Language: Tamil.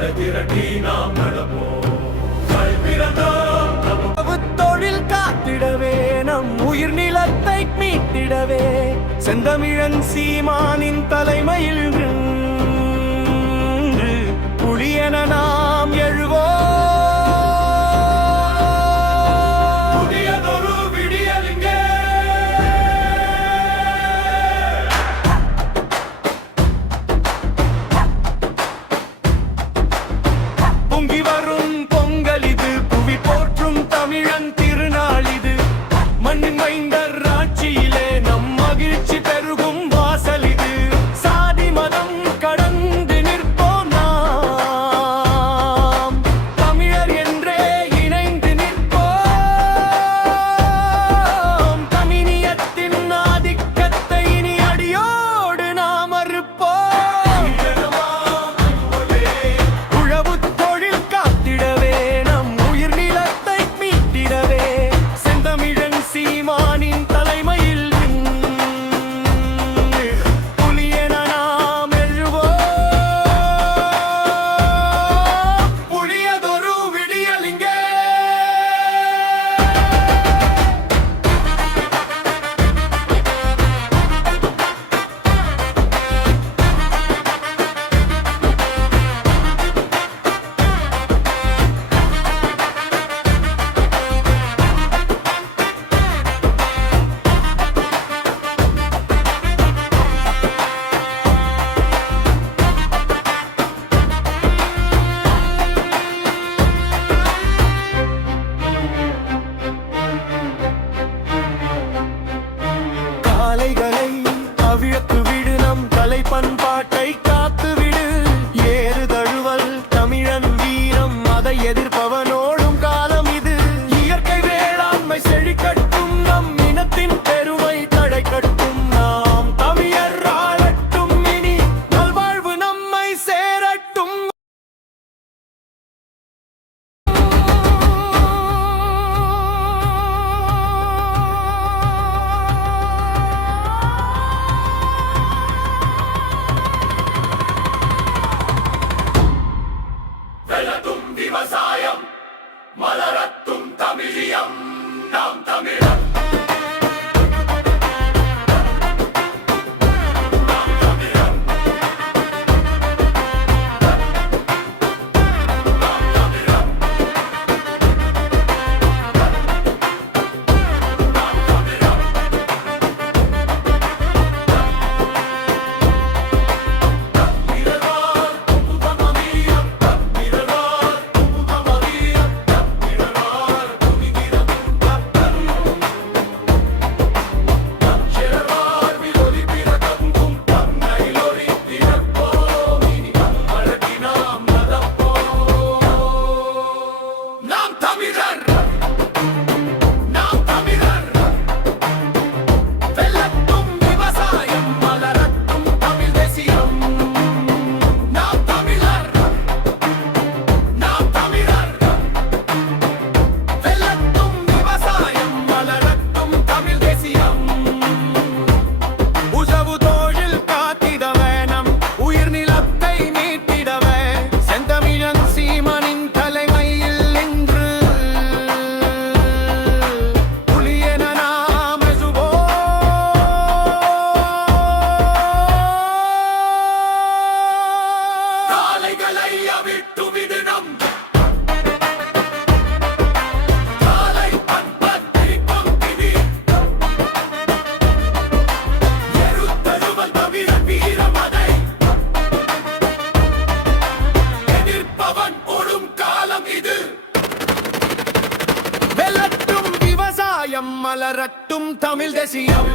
படை திரட்டி தொழில் காத்திடவே நம் உயிர் நிலத்தை மீட்டிடவே. செந்தமிழன் சீமானின் தலைமையில் புலியன நான் காளைகளை மலரட்டும் தமிழ் தேசியம்.